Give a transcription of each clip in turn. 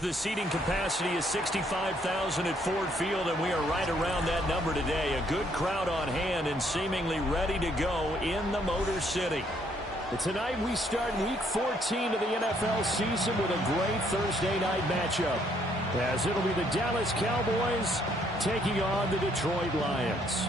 The seating capacity is 65,000 at Ford Field, and we are right around that number today. A good crowd on hand and seemingly ready to go in the Motor City. Tonight we start Week 14 of the NFL season with a great Thursday night matchup, as it'll be the Dallas Cowboys taking on the Detroit Lions.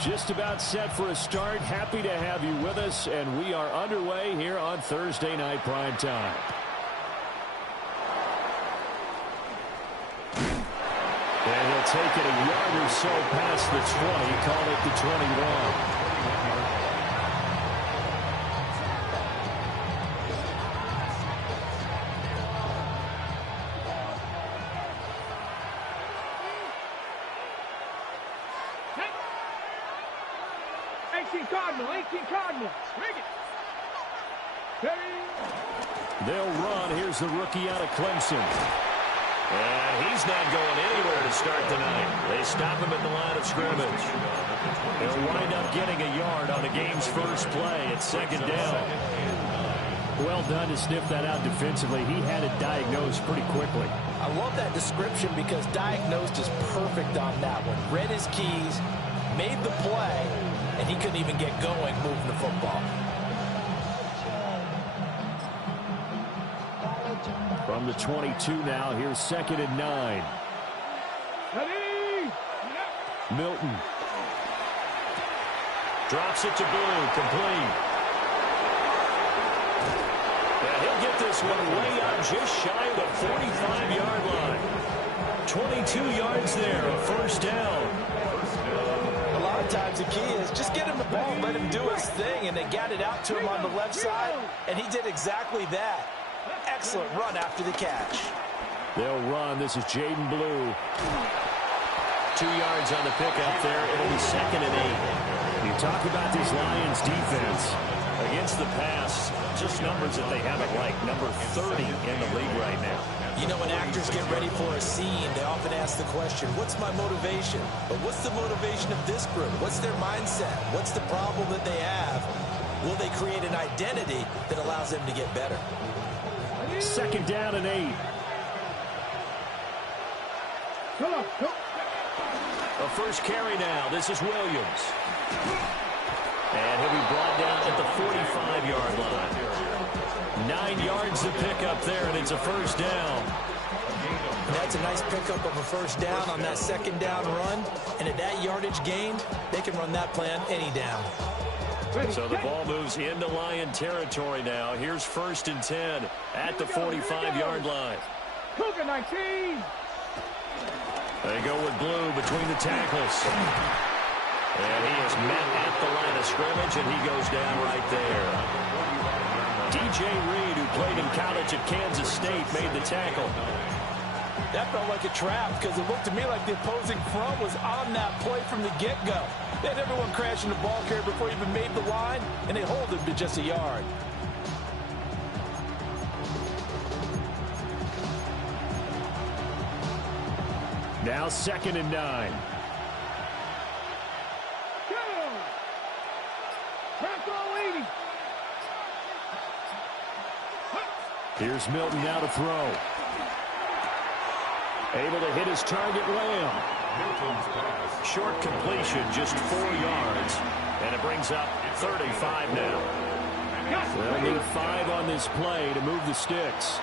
Just about set for a start. Happy to have you with us, and we are underway here on Thursday Night Prime Time. And he'll take it a yard or so past the 20, call it the 21. They'll run. Here's the rookie out of Clemson. And he's not going anywhere to start tonight. They stop him at the line of scrimmage. He'll wind up getting a yard on the game's first play. It's second down. Well done to sniff that out defensively. He had it diagnosed pretty quickly. I love that description because diagnosed is perfect on that one. Read his keys, made the play, and he couldn't even get going moving the football. From the 22 now, here's 2nd and 9. Ready? Milton. Drops it to Blue, complete. And he'll get this one way up just shy of the 45-yard line. 22 yards there, a first down. A lot of times the key is just get him the ball, let him do his thing, and they got it out to him on the left side, and he did exactly that. Excellent run after the catch. They'll run. This is Jaden Blue. 2 yards on the pickup there. It'll be 2nd and 8. You talk about this Lions defense. Against the pass, just numbers that they haven't liked. Number 30 in the league right now. You know, when actors get ready for a scene, they often ask the question, what's my motivation? But what's the motivation of this group? What's their mindset? What's the problem that they have? Will they create an identity that allows them to get better? 2nd down and 8. A first carry now. This is Williams. And he'll be brought down at the 45-yard line. 9 yards to pick up there, and it's a first down. And that's a nice pickup of a first down on that 2nd down run. And at that yardage gained, they can run that plan any down. So the ball moves into Lion territory now. Here's 1st and 10 at the 45-yard line. Cougar 19. They go with Blue between the tackles. And he is met at the line of scrimmage, and he goes down right there. DJ Reed, who played in college at Kansas State, made the tackle. That felt like a trap because it looked to me like the opposing front was on that play from the get-go. They had everyone crashing the ball carrier before he even made the line, and they hold him to just a yard. Now 2nd and 9. Here's Milton now to throw. Able to hit his target, Lamb. Short completion, just 4 yards. And it brings up 35 now. They'll need 5 on this play to move the sticks.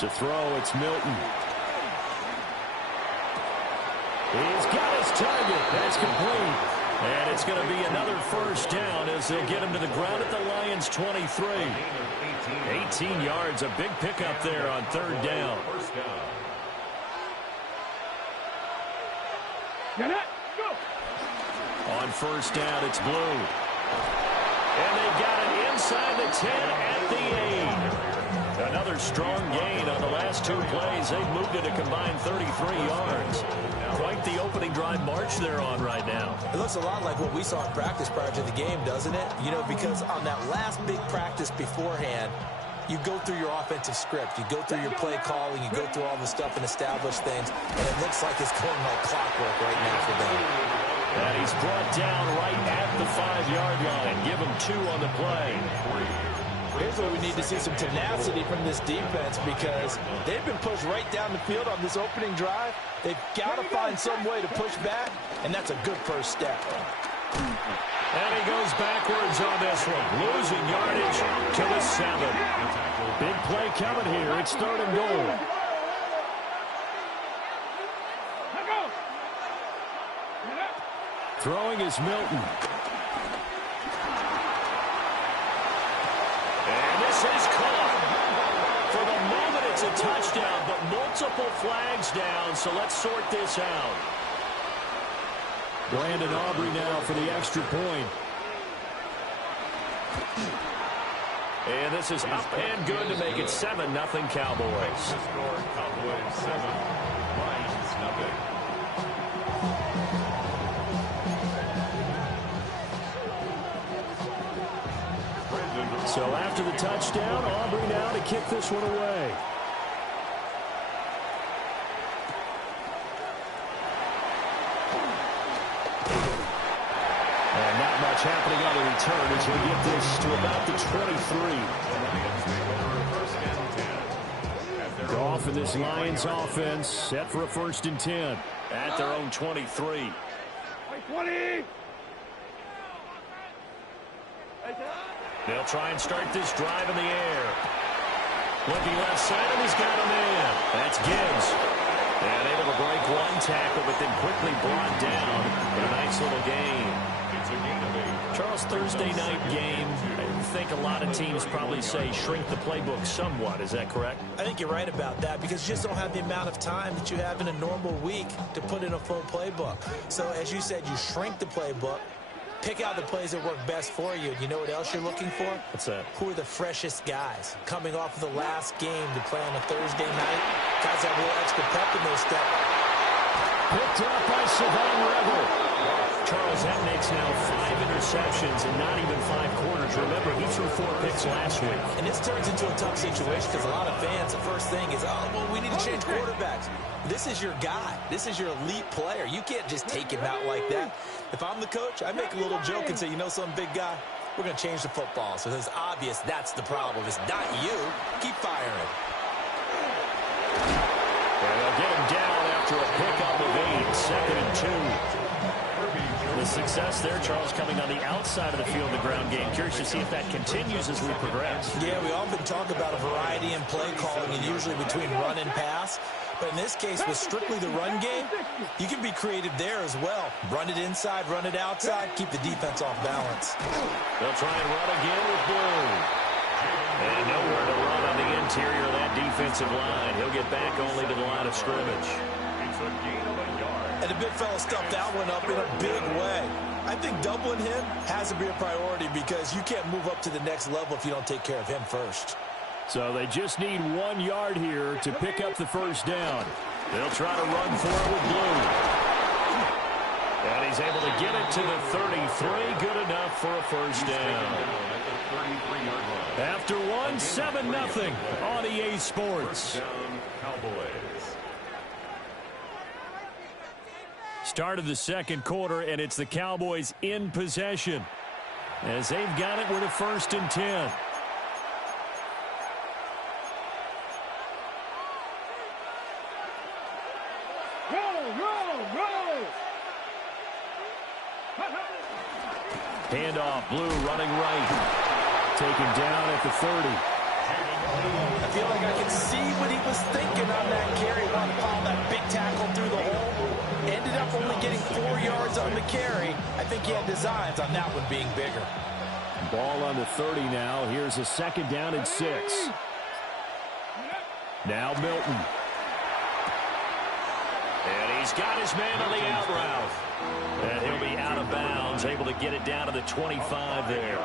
To throw, it's Milton. He's got his target. That's complete. And it's going to be another first down as they'll get him to the ground at the Lions' 23. 18 yards, a big pickup there on 3rd down. On 1st down, it's Blue. And they got it inside the 10 at the 8. Another strong gain on the last two plays. They've moved it a combined 33 yards. Quite the opening drive march they're on right now. It looks a lot like what we saw in practice prior to the game, doesn't it? You know, because on that last big practice beforehand, you go through your offensive script. You go through your play calling. You go through all the stuff and establish things. And it looks like it's going like clockwork right now for them. And he's brought down right at the 5-yard line. Give him 2 on the play. Here's where we need to see some tenacity from this defense because they've been pushed right down the field on this opening drive. They've got to find some way to push back, and that's a good first step. And he goes backwards on this one, losing yardage to the 7. Big play coming here. It's 3rd and goal. Throwing is Milton. And this is caught. For the moment, it's a touchdown, but multiple flags down, so let's sort this out. Brandon Aubrey now for the extra point. And this is up and good to make it 7-0 Cowboys. Cowboys 7, Lions nothing. So after the touchdown, Aubrey now to kick this one away. And not much happening on the return as we get this to about the 23. Goff and this Lions offense set for a 1st and 10 at their own 23. 20. They'll try and start this drive in the air. Looking left side, and he's got a man. That's Gibbs. And able to break one tackle, but then quickly brought down in a nice little game. Charles, Thursday night game, I think a lot of teams probably say shrink the playbook somewhat. Is that correct? I think you're right about that because you just don't have the amount of time that you have in a normal week to put in a full playbook. So as you said, you shrink the playbook. Pick out the plays that work best for you. You know what else you're looking for? What's that? Who are the freshest guys coming off of the last game to play on a Thursday night? Guys have a little extra pep in their step. Picked up by Savon Rebel. Charles, that makes now 5 interceptions in not even 5 quarters. Remember, he threw 4 picks last week. And this turns into a tough situation because a lot of fans, the first thing is, oh, well, we need to change quarterbacks. This is your guy. This is your elite player. You can't just take him out like that. If I'm the coach, I make a little joke and say, you know some big guy, we're going to change the football. So it's obvious that's the problem. It's not you. Keep firing. And they'll get him down after a pickup of 8, 2nd and 2. The success there, Charles, coming on the outside of the field, the ground game. Curious to see if that continues as we progress. Yeah, we often talk about a variety in play calling and usually between run and pass. But in this case, with strictly the run game, you can be creative there as well. Run it inside, run it outside, keep the defense off balance. They'll try and run again with Blue. And nowhere to run on the interior of that defensive line. He'll get back only to the line of scrimmage. And the big fella stuffed that one up in a big way. I think doubling him has to be a priority because you can't move up to the next level if you don't take care of him first. So they just need 1 yard here to pick up the 1st down. They'll try to run for it with Blue. And he's able to get it to the 33. Good enough for a 1st down. After 1, 7-0 on EA Sports. Start of the 2nd quarter, and it's the Cowboys in possession as they've got it with a 1st and 10. Handoff, Blue running right. Taken down at the 30. I feel like I can see what he was thinking on that carry. Wanted to follow that big tackle through the hole. Ended up only getting 4 yards on the carry. I think he had designs on that one being bigger. Ball on the 30 now. Here's a 2nd down and 6. Now Milton. And he's got his man on the out route. And he'll be out of bounds, able to get it down to the 25 there.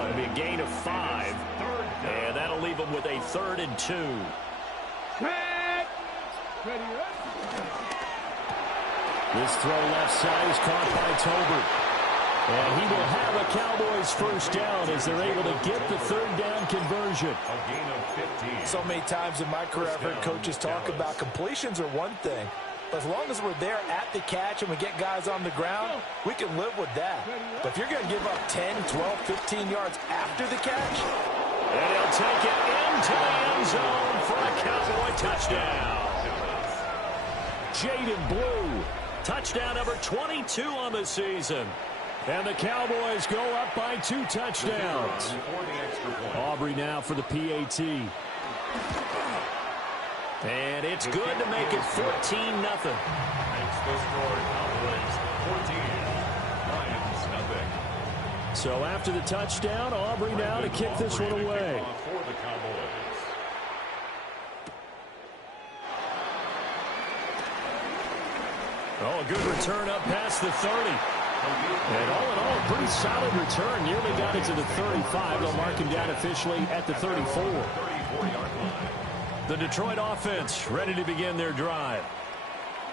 It'll be a gain of 5. And that'll leave him with a 3rd and 2. This throw left side is caught by Tolbert. And he will have a Cowboys first down as they're able to get the 3rd down conversion. A gain of 15. So many times in my career I've heard coaches talk about completions are one thing. But as long as we're there at the catch and we get guys on the ground, we can live with that. But if you're going to give up 10, 12, 15 yards after the catch, and he'll take it into the end zone for a Cowboy touchdown. Jaden Blue, touchdown number 22 on the season. And the Cowboys go up by 2 touchdowns. Aubrey now for the PAT. And it's good to make it 14-0. Makes the score Cowboys 14. Lions nothing. So after the touchdown, Aubrey now to kick this one away. For the Cowboys. Oh, a good return up past the 30. And all in all, a pretty solid return. Nearly got it to the 35. They'll mark him down officially at the 34. 34-yard line. The Detroit offense ready to begin their drive.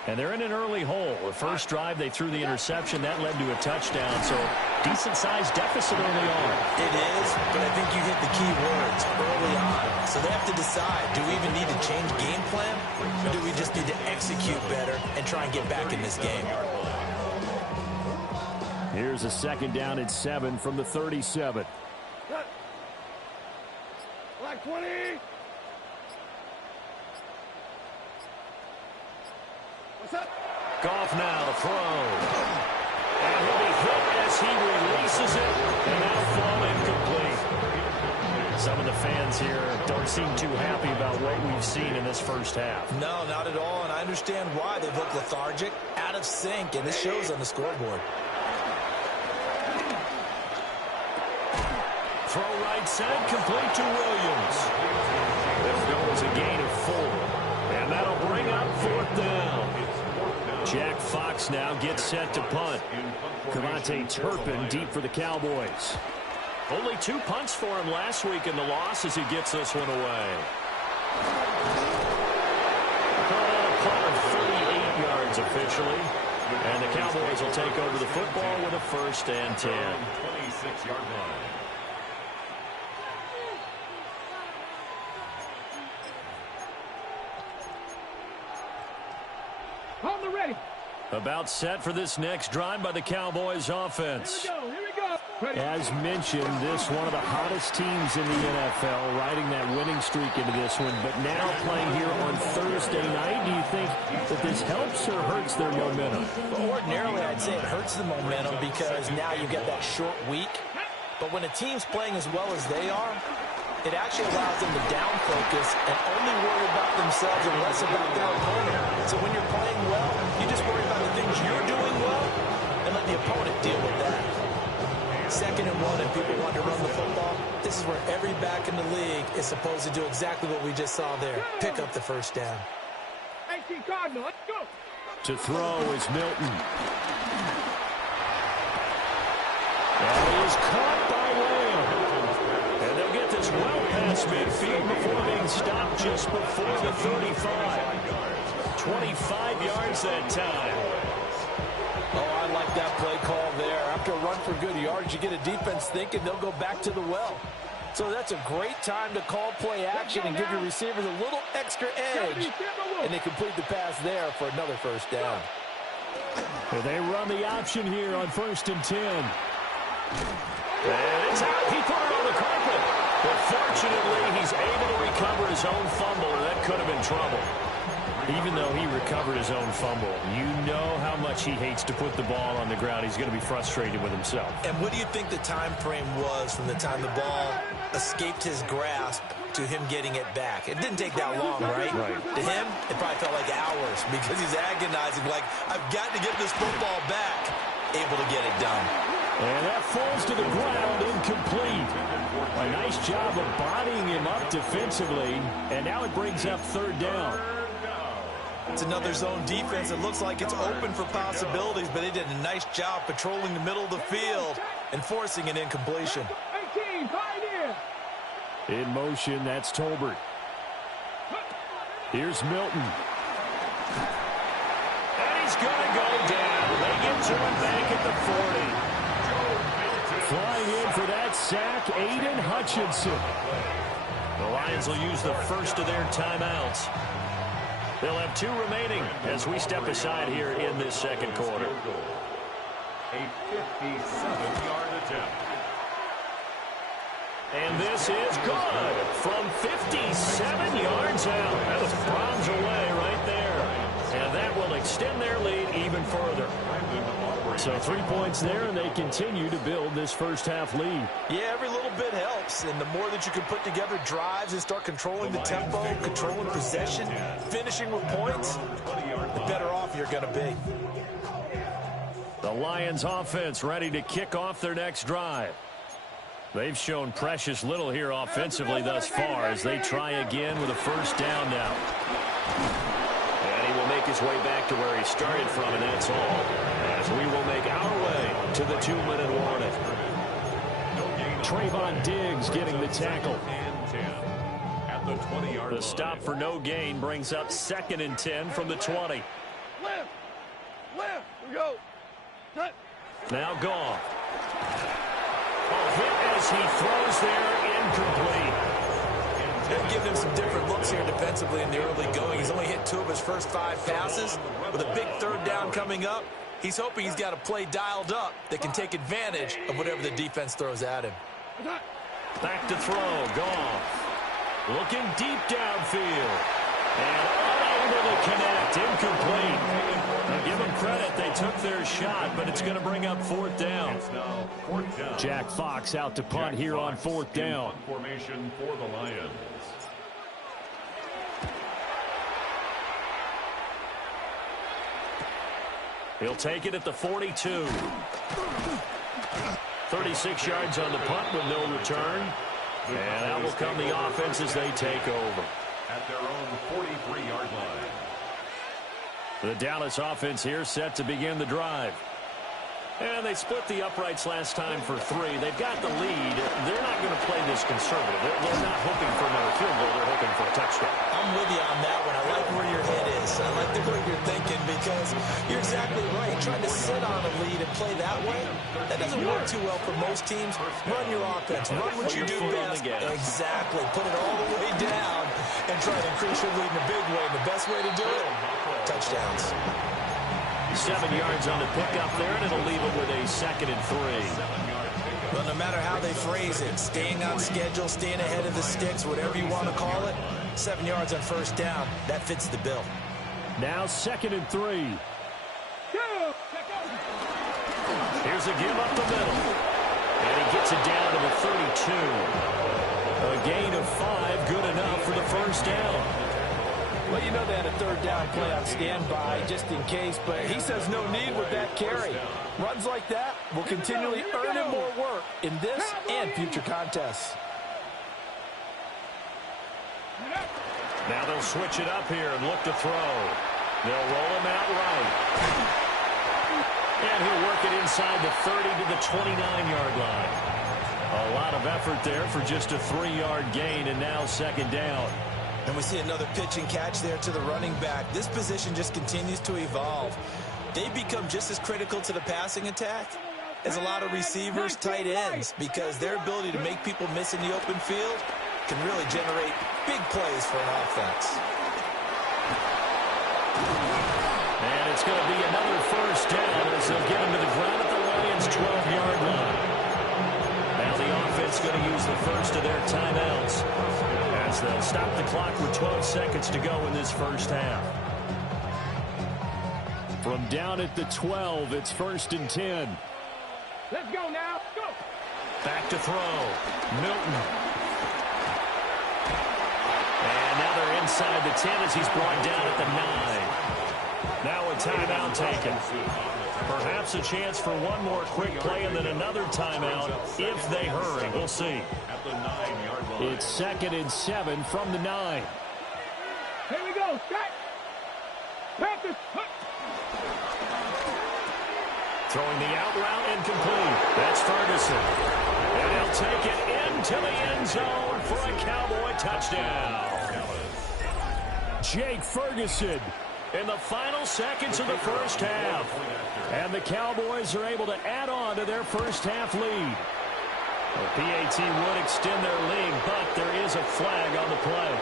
And they're in an early hole. The first drive, they threw the interception. That led to a touchdown. So decent-sized deficit early on. it is, but I think you hit the key words early on. So they have to decide, do we even need to change game plan? Or do we just need to execute better and try and get back in this game? Here's a 2nd down and 7 from the 37. Black 20. What's up? Goff now to throw. And he'll be hit as he releases it. And now fall incomplete. Some of the fans here don't seem too happy about what we've seen in this first half. No, not at all, and I understand why. They've looked lethargic, out of sync, and this shows on the scoreboard. Throw right side, complete to Williams. This goes a gain of 4. And that'll bring up 4th down. Jack Fox now gets set to punt. Cavante Turpin deep for the Cowboys. Only 2 punts for him last week in the loss as he gets this one away. A punt of 38 yards officially. And the Cowboys will take over the football with a 1st and 10. 26-yard line. On the ready. About set for this next drive by the Cowboys offense. Here we go. Ready. As mentioned, this one of the hottest teams in the NFL, riding that winning streak into this one, but now playing here on Thursday night. Do you think that this helps or hurts their momentum? Well, ordinarily, I'd say it hurts the momentum because now you get that short week. But when a team's playing as well as they are, it actually allows them to down focus and only worry about themselves and less about their opponent. So when you're playing well, you just worry about the things you're doing well and let the opponent deal with that. 2nd and 1 and people want to run the football. This is where every back in the league is supposed to do exactly what we just saw there. Pick up the 1st down. 18 Cardinal, let's go. To throw is Milton. And he is caught by Lamb. And they'll get this well past midfield before being stopped just before the 35. 25 yards that time. Oh, I like that play call there. After a run for good yards, you get a defense thinking they'll go back to the well. So that's a great time to call play action and give your receivers a little extra edge. And they complete the pass there for another 1st down. And they run the option here on 1st and 10. And it's out. He put it on the carpet. But fortunately, he's able to recover his own fumble, or that could have been trouble. Even though he recovered his own fumble, you know how much he hates to put the ball on the ground. He's going to be frustrated with himself. And what do you think the time frame was from the time the ball escaped his grasp to him getting it back? It didn't take that long, right? To him, it probably felt like hours because he's agonizing, like, I've got to get this football back. Able to get it done. And that falls to the ground, incomplete. A nice job of bodying him up defensively. And now it brings up 3rd down. It's another zone defense. It looks like it's open for possibilities, but they did a nice job patrolling the middle of the field and forcing an incompletion. 18, pioneer. In motion, that's Tolbert. Here's Milton. And he's going to go down. They get to him back at the 40. Flying in for that sack, Aiden Hutchinson. The Lions will use the first of their timeouts. They'll have 2 remaining as we step aside here in this second quarter. A 57-yard attempt. And this is good from 57 yards out. That was bombs away right there. And that will extend their lead even further. So 3 points there, and they continue to build this first half lead. Yeah, every little bit helps. And the more that you can put together drives and start controlling the tempo, controlling possession, finishing with points, the better off you're going to be. The Lions offense ready to kick off their next drive. They've shown precious little here offensively thus far as they try again with a first down now. And he will make his way back to where he started from, and that's all. As we will make our way to the 2-minute warning. Trayvon Diggs getting the tackle. At the 20-yard line. The stop for no gain brings up 2nd and 10 from the 20. Left, here we go. Cut. Now Goff. A hit as he throws there, incomplete. They've given him some different looks here defensively in the early going. He's only hit 2 of his first 5 passes. With a big 3rd down coming up, he's hoping he's got a play dialed up that can take advantage of whatever the defense throws at him. Back to throw, Goff. Looking deep downfield. And unable to connect, incomplete. Now give them credit, they took their shot, but it's going to bring up 4th down. Jack Fox out to punt here on 4th down. Formation for the Lions. He'll take it at the 42. 36 yards on the punt with no return. And out will come the offense as they take over. At their own 43-yard line. The Dallas offense here set to begin the drive. And they split the uprights last time for 3. They've got the lead. They're not going to play this conservative. They're not hoping for another field goal. They're hoping for a touchdown. I'm with you on that one. I like where your head is. I like the way you're thinking because you're exactly right. Trying to sit on a lead and play that way, that doesn't work too well for most teams. Run your offense. Run what you do best. Exactly. Put it all the way down and try to increase your lead in a big way. The best way to do it, touchdowns. 7 yards on the pickup there, and it'll leave it with a 2nd and 3. Well, no matter how they phrase it, staying on schedule, staying ahead of the sticks, whatever you want to call it, 7 yards on first down, that fits the bill. Now 2nd and 3. Here's a give up the middle. And he gets it down to the 32. A gain of 5, good enough for the first down. Well, you know they had a 3rd down play on standby just in case, but he says no need with that carry. Runs like that will continually earn him more work in this and future contests. Now they'll switch it up here and look to throw. They'll roll him out right. And he'll work it inside the 30 to the 29-yard line. A lot of effort there for just a 3-yard gain, and now 2nd down. And we see another pitch and catch there to the running back. This position just continues to evolve. They become just as critical to the passing attack as a lot of receivers, tight ends, because their ability to make people miss in the open field can really generate big plays for an offense. And it's going to be another first down as they'll get him to the ground at the Lions' 12-yard line. Now the offense going to use the first of their timeouts as they'll stop the clock with 12 seconds to go in this first half. From down at the 12, it's 1st and 10. Let's go now. Go. Back to throw. Milton. And now they're inside the 10 as he's brought down at the 9. Now a timeout taken. Perhaps a chance for one more quick play and then another timeout if they hurry. We'll see. At the 9-yard line. It's 2nd and 7 from the 9. Here we go. Strike. Panthers. Throwing the out route incomplete. That's Ferguson. And he'll take it into the end zone for a Cowboy touchdown. Jake Ferguson in the final seconds of the first half. And the Cowboys are able to add on to their first half lead. The PAT would extend their lead, but there is a flag on the play.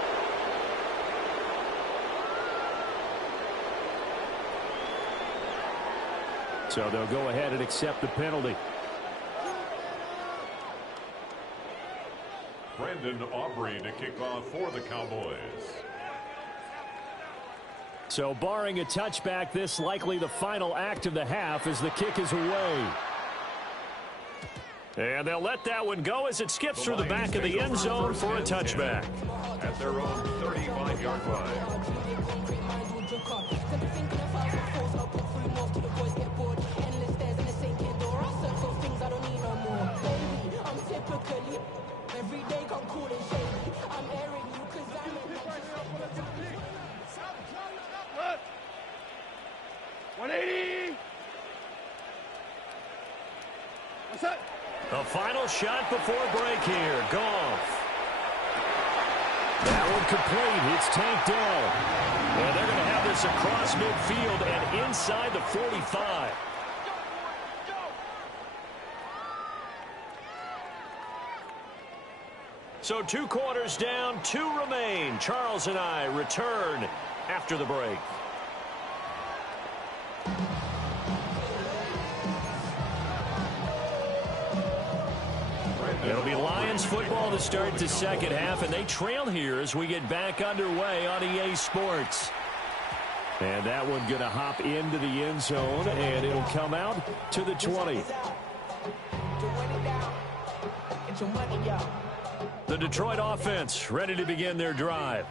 So they'll go ahead and accept the penalty. Brandon Aubrey to kick off for the Cowboys. So barring a touchback, this likely the final act of the half as the kick is away. And they'll let that one go as it skips through the back of the end zone for a touchback. At their own 35-yard line. Every day come cool and shady. I'm airing you cause I'm in 180. What's that? The final shot before break here. Goff. That one complete. It's tanked down. And they're going to have this across midfield and inside the 45. So 2 quarters down, 2 remain. Charles and I return after the break. It'll be Lions football to start the second half, and they trail here as we get back underway on EA Sports. And that one going to hop into the end zone, and it'll come out to the 20. The Detroit offense ready to begin their drive.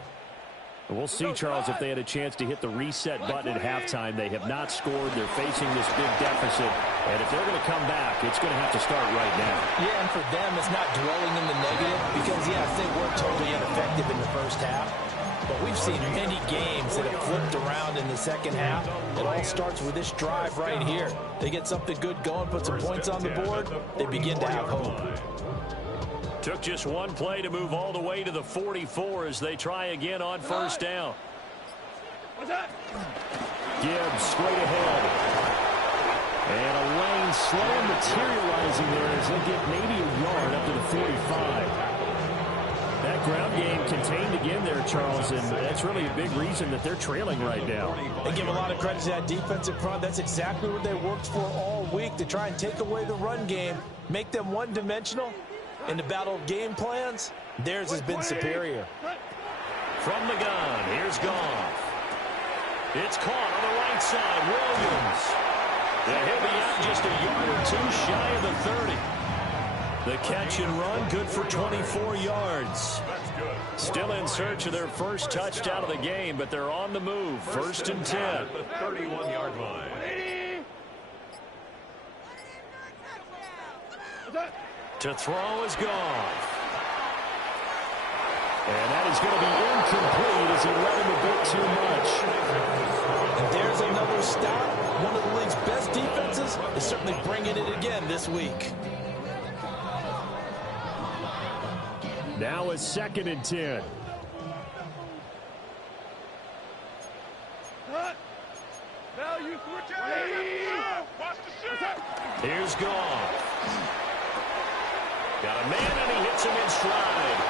We'll see, Charles, if they had a chance to hit the reset button at halftime. They have not scored. They're facing this big deficit. And if they're going to come back, it's going to have to start right now. Yeah, and for them, it's not dwelling in the negative because, yes, they were totally ineffective in the first half. But we've seen many games that have flipped around in the second half. It all starts with this drive right here. They get something good going, put some points on the board, they begin to have hope. Took just one play to move all the way to the 44 as they try again on first down. What's that? Gibbs straight ahead. And a lane slow materializing there as they get maybe a yard up to the 45. That ground game contained again there, Charles, and that's really a big reason that they're trailing right now. They give a lot of credit to that defensive front. That's exactly what they worked for all week, to try and take away the run game, make them one-dimensional. In the battle of game plans, theirs has been superior. From the gun, here's Goff. It's caught on the right side, Williams. And he'll be out just a yard or 2 shy of the 30. The catch and run, good for 24 yards. Still in search of their first touchdown of the game, but they're on the move. First and 10. At the 31-yard line. To throw is Goff. And that is going to be incomplete as he let him a bit too much. And there's another stop. One of the league's best defenses is certainly bringing it again this week. Now a second and 10. Here's Goff. Got a man, and he hits him in stride.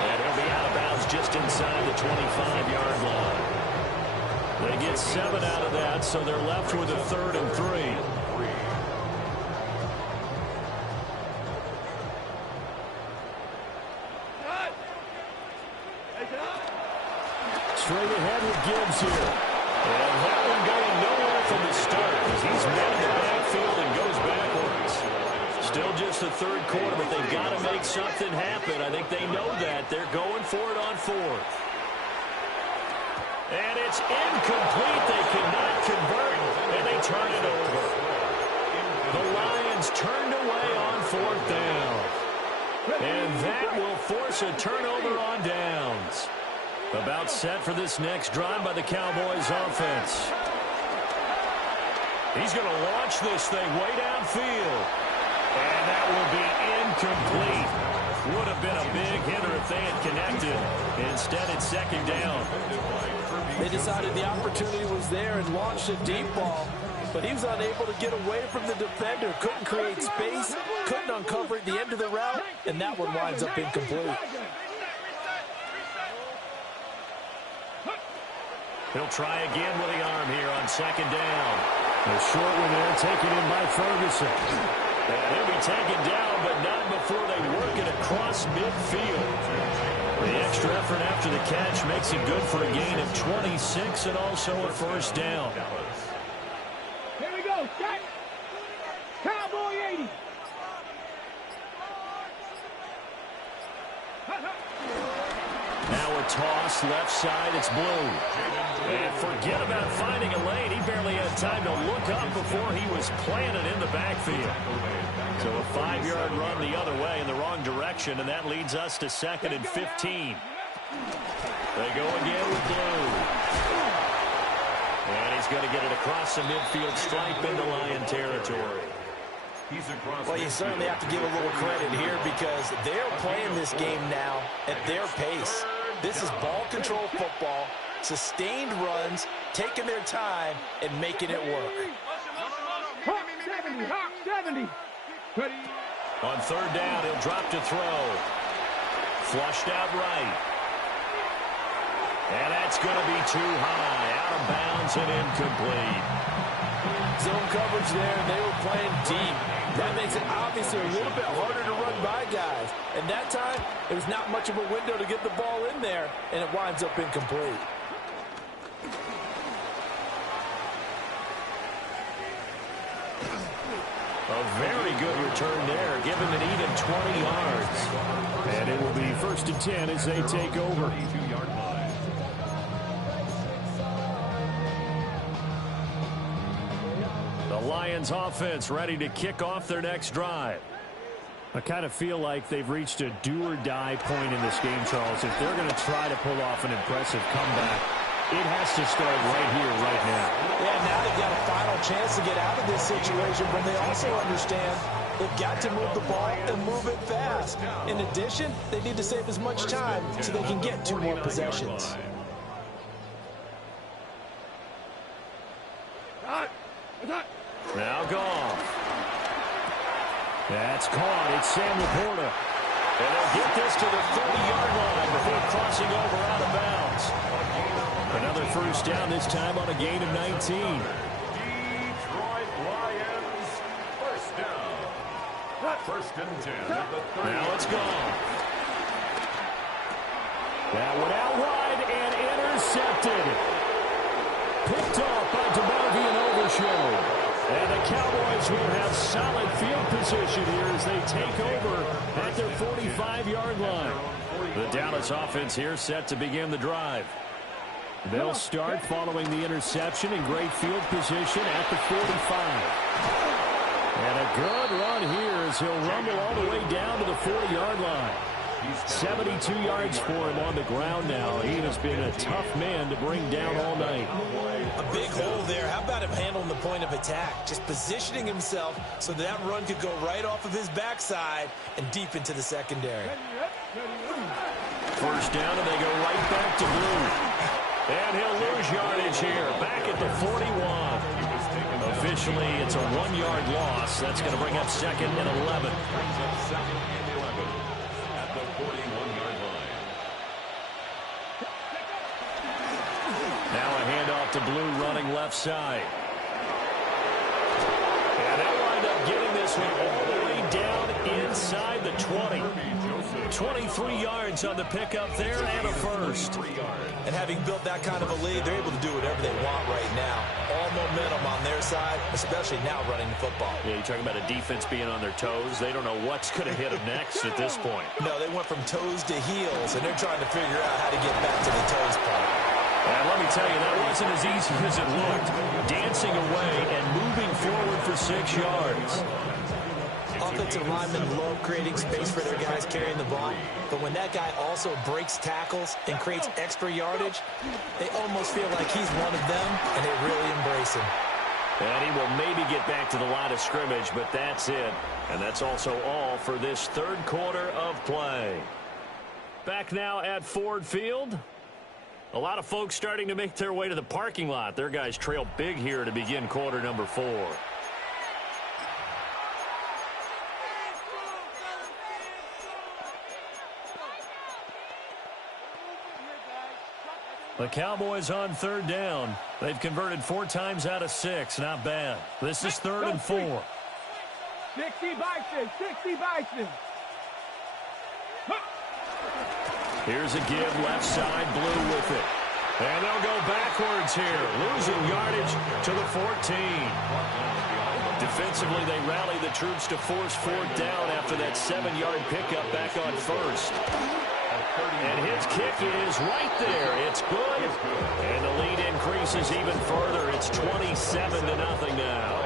And he'll be out of bounds just inside the 25-yard line. They get 7 out of that, so they're left with a 3rd and 3. Straight ahead with Gibbs here. And that one going nowhere from the start as he's met in the backfield and goes backwards. Still just the 3rd quarter, but they've got to make something happen. I think they know that. They're going for it on 4th. And it's incomplete. They cannot convert, and they turn it over. The Lions turned away on 4th down. And that will force a turnover on downs. About set for this next drive by the Cowboys offense. He's going to launch this thing way downfield. And that will be incomplete. Would have been a big hitter if they had connected. Instead, it's second down. They decided the opportunity was there and launched a deep ball, but he was unable to get away from the defender. Couldn't create space, couldn't uncover at the end of the route, and that one winds up incomplete. He'll try again with the arm here on second down. A short one there taken in by Ferguson. And he'll be taken down, but not before they work it across midfield. The extra effort after the catch makes it good for a gain of 26 and also a first down. Here we go. Set. Cowboy 80. Now a toss left side. It's Blue. And forget about finding a lane. He barely had time to look up before he was planted in the backfield. So a 5-yard run the other way in the wrong direction, and that leads us to 2nd and 15. They go again with Blue. And he's going to get it across the midfield stripe into Lion territory. Well, you certainly have to give a little credit here because they're playing this game now at their pace. This is ball control football, sustained runs, taking their time, and making it work. Hawk 70. Hawk 70. Ready. On third down, he'll drop to throw. Flushed out right. And that's going to be too high. Out of bounds and incomplete. Zone coverage there, and they were playing deep. That makes it obviously a little bit harder to run by guys. And that time, it was not much of a window to get the ball in there, and it winds up incomplete. A very good return there, giving an even 20 yards. And it will be 1st and 10 as they take over. The Lions offense ready to kick off their next drive. I kind of feel like they've reached a do-or-die point in this game, Charles. If they're going to try to pull off an impressive comeback, it has to start right here, right now. Yeah, now they've got a final chance to get out of this situation, but they also understand they've got to move the ball and move it fast. In addition, they need to save as much time so they can get 2 more possessions. Now Goff. That's caught. It's Sam Laporta. And they'll get this to the 30-yard line before crossing over out of bounds. Another first down, this time on a gain of 19. Detroit Lions, first down. 1st and 10 at the 30. Now it's gone. That one out wide and intercepted. Picked off by DeMarvion Overshow. And the Cowboys will have solid field position here as they take over at their 45-yard line. The Dallas offense here set to begin the drive. They'll start following the interception in great field position at the 45. And a good run here as he'll rumble all the way down to the 40-yard line. 72 yards for him on the ground now. He has been a tough man to bring down all night. A big hole there. How about him handling the point of attack? Just positioning himself so that run could go right off of his backside and deep into the secondary. First down, and they go right back to Blue. And he'll lose yardage here, back at the 41. Officially, it's a 1-yard loss. That's going to bring up 2nd and 11. At the 41-yard line. Now a handoff to Blue running left side. And they'll wind up getting this one all the way down inside the 20. 23 yards on the pickup there and a first. And having built that kind of a lead, they're able to do whatever they want right now. All momentum on their side, especially now running the football. Yeah, you're talking about a defense being on their toes. They don't know what's going to hit them next at this point. No, they went from toes to heels, and they're trying to figure out how to get back to the toes part. And let me tell you, that wasn't as easy as it looked. Dancing away and moving forward for 6 yards. On offensive linemen love creating space for their guys carrying the ball, but when that guy also breaks tackles and creates extra yardage, they almost feel like he's one of them, and they really embrace him. And he will maybe get back to the line of scrimmage, but that's it. And that's also all for this third quarter of play. Back now at Ford Field. A lot of folks starting to make their way to the parking lot. Their guys trail big here to begin quarter number 4. The Cowboys on third down. They've converted 4 times out of 6. Not bad. This is 3rd and 4. 60 Bison, 60 Bison. Here's a give, left side, Blue with it. And they'll go backwards here, losing yardage to the 14. Defensively, they rally the troops to force 4th down after that 7-yard pickup back on 1st. And his kick is right there. It's good. And the lead increases even further. It's 27-0 now.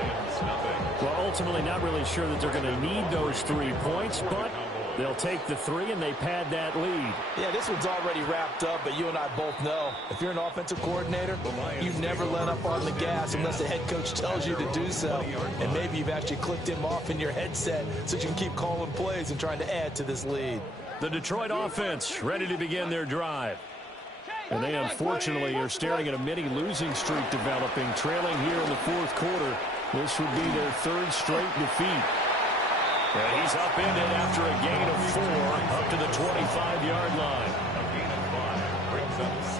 Well, ultimately, not really sure that they're going to need those 3 points, but they'll take the 3 and they pad that lead. Yeah, this one's already wrapped up, but you and I both know if you're an offensive coordinator, you never let up on the gas unless the head coach tells you to do so. And maybe you've actually clicked him off in your headset so you can keep calling plays and trying to add to this lead. The Detroit offense ready to begin their drive. And they unfortunately are staring at a mini losing streak developing, trailing here in the 4th quarter. This would be their 3rd straight defeat. And he's upended after a gain of 4 up to the 25-yard line.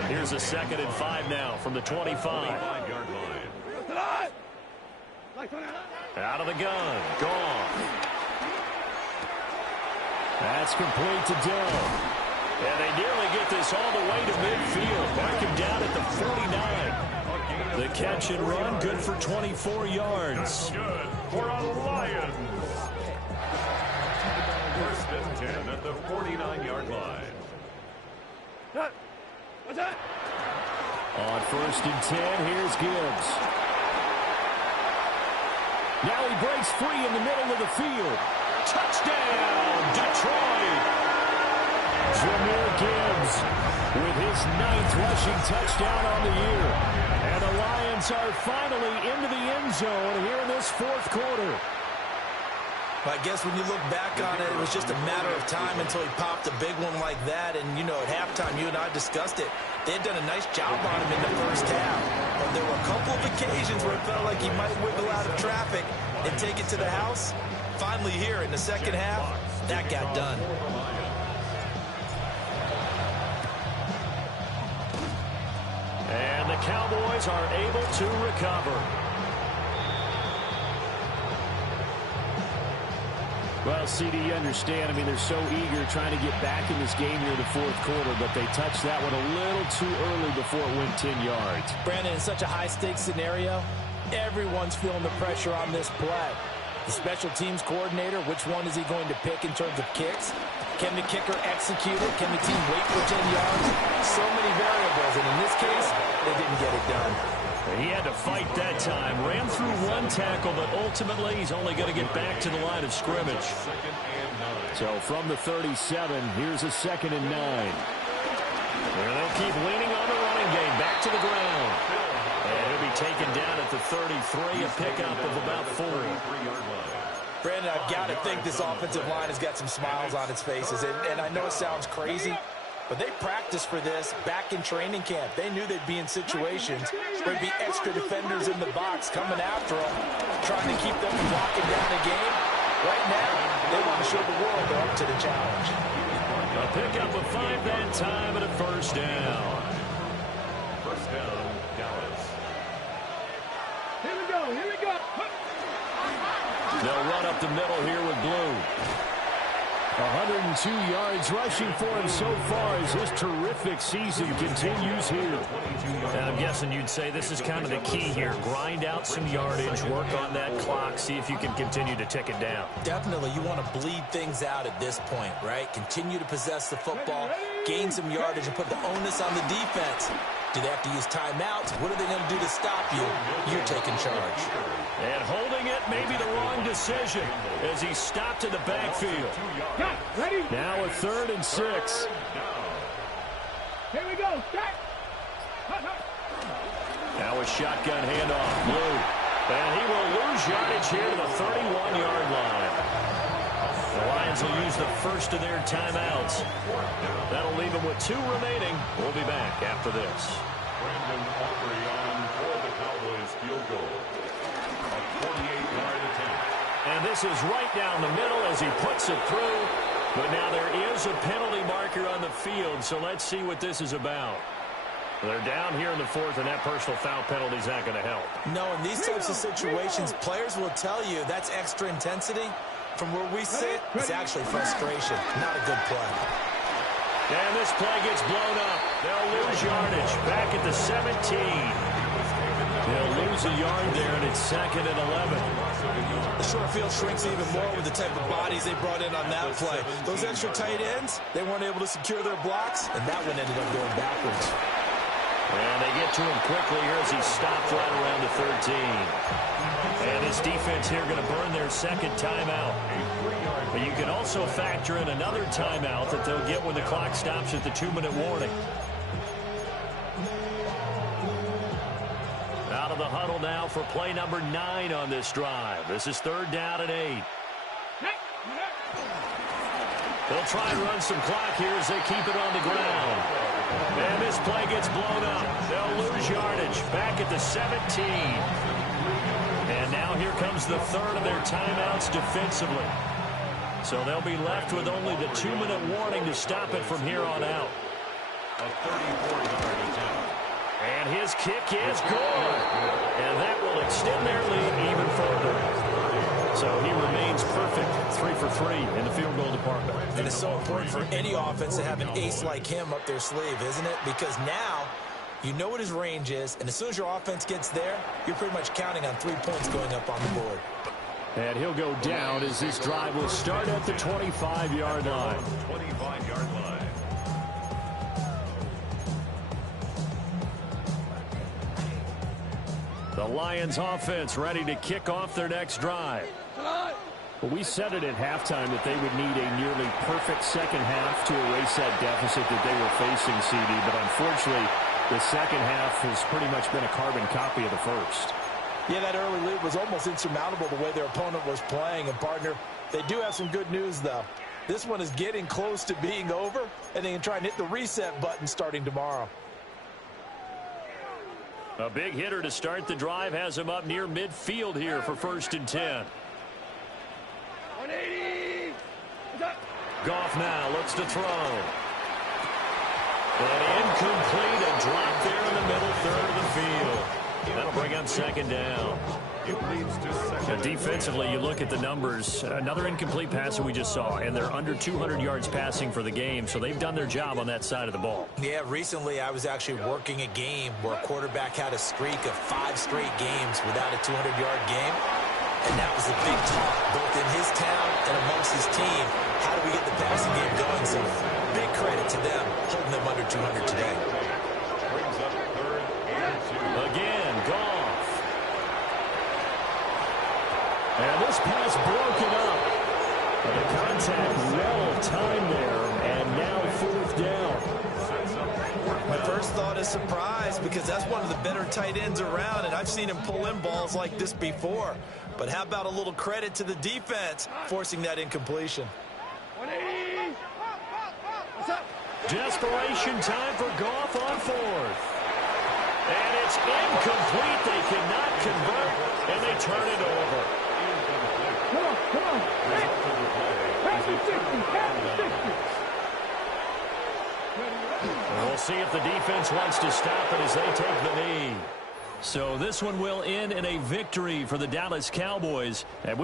Here's a 2nd and 5 now from the 25. Out of the gun. Gone. That's complete to Dillon. And they nearly get this all the way to midfield. Mark him down at the 49. The catch and run, good for 24 yards. Good for a Lions. 1st and 10 at the 49-yard line. What's that? On 1st and 10, here's Gibbs. Now he breaks free in the middle of the field. Touchdown, Detroit! Jahmyr Gibbs with his 9th rushing touchdown on the year. And the Lions are finally into the end zone here in this 4th quarter. I guess when you look back on it, it was just a matter of time until he popped a big one like that. And, you know, at halftime, you and I discussed it. They had done a nice job on him in the 1st half. But there were a couple of occasions where it felt like he might wiggle out of traffic and take it to the house. Finally here in the 2nd half, that got done. And the Cowboys are able to recover. Well, CD, you understand. I mean, they're so eager trying to get back in this game here in the 4th quarter, but they touched that one a little too early before it went 10 yards. Brandon, in such a high-stakes scenario, everyone's feeling the pressure on this play. The special teams coordinator, which one is he going to pick in terms of kicks? Can the kicker execute it? Can the team wait for 10 yards? So many variables, and in this case, they didn't get it done. He had to fight that time. Ran through 1 tackle, but ultimately he's only going to get back to the line of scrimmage. So from the 37, here's a 2nd and 9. And they'll keep leaning on the running game. Back to the ground. And he'll be taken down at the 33, a pickup of about 4. Brandon, I've got to think this offensive line has got some smiles on its faces. And I know it sounds crazy, but they practiced for this back in training camp. They knew they'd be in situations where there'd be extra defenders in the box coming after them, trying to keep them from locking down a game. Right now, they want to show the world they're up to the challenge. A pickup of 5 that time and a 1st down. 1st down, Dallas. Here we go, here we go. They'll run up the middle here with Blue. 102 yards rushing for him so far as his terrific season continues here. And I'm guessing you'd say this is kind of the key here. Grind out some yardage, work on that clock, see if you can continue to tick it down. Definitely, you want to bleed things out at this point, right? Continue to possess the football, gain some yardage, and put the onus on the defense. Do they have to use timeouts? What are they going to do to stop you? You're taking charge. And holding it may be the wrong decision as he stopped in the backfield. Ready? Now a 3rd and 6. Here we go. Set. Now a shotgun handoff. Blue. And he will lose yardage here to the 31-yard line. The Lions will use the first of their timeouts. That'll leave them with 2 remaining. We'll be back after this. Brandon Aubrey on for the Cowboys field goal. A 48-yard attempt. And this is right down the middle as he puts it through. But now there is a penalty marker on the field, so let's see what this is about. They're down here in the 4th, and that personal foul penalty is not going to help. No, in these types of situations, players will tell you that's extra intensity. From where we sit, it's actually frustration, not a good play. And this play gets blown up. They'll lose yardage back at the 17. They'll lose a yard there, and it's 2nd and 11. The short field shrinks even more with the type of bodies they brought in on that play. Those extra tight ends, they weren't able to secure their blocks, and that one ended up going backwards. And they get to him quickly here as he stopped right around the 13. And his defense here going to burn their 2nd timeout. But you can also factor in another timeout that they'll get when the clock stops at the 2-minute warning. Out of the huddle now for play number 9 on this drive. This is 3rd down and 8. They'll try and run some clock here as they keep it on the ground. And this play gets blown up. They'll lose yardage back at the 17. And now here comes the 3rd of their timeouts defensively. So they'll be left with only the 2-minute warning to stop it from here on out. A 34-yard attempt. And his kick is good. And that will extend their lead even further. So he remains perfect, 3 for 3 in the field goal department. And it's so important for any offense to have an ace like him up their sleeve, isn't it? Because now you know what his range is, and as soon as your offense gets there, you're pretty much counting on 3 points going up on the board. And he'll go down as this drive will start at the 25-yard line. 25-yard line. The Lions offense ready to kick off their next drive. Well, we said it at halftime that they would need a nearly perfect second half to erase that deficit that they were facing, CD. But unfortunately, the second half has pretty much been a carbon copy of the first. Yeah, that early lead was almost insurmountable the way their opponent was playing. And, partner, they do have some good news, though. This one is getting close to being over, and they can try and hit the reset button starting tomorrow. A big hitter to start the drive has him up near midfield here for 1st and 10. 180. Goff now looks to throw. And incomplete, a drop there in the middle 3rd of the field. That'll bring up 2nd down. It leads to 2nd. Defensively, you look at the numbers. Another incomplete pass that we just saw, and they're under 200 yards passing for the game, so they've done their job on that side of the ball. Yeah, recently I was actually working a game where a quarterback had a streak of 5 straight games without a 200-yard game. And that was a big talk, both in his town and amongst his team. How do we get the passing game going? So big credit to them holding them under 200 today. Brings up 3rd and 2. Again, Goff. And this pass broken up. And the contact well timed there, and now 4th down. My first thought is surprise because that's one of the better tight ends around, and I've seen him pull in balls like this before. But how about a little credit to the defense forcing that incompletion? 180. Desperation time for Goff on 4th. And it's incomplete. They cannot convert, and they turn it over. Come on. Pass the 60. Pass the 60. We'll see if the defense wants to stop it as they take the knee. So this one will end in a victory for the Dallas Cowboys. And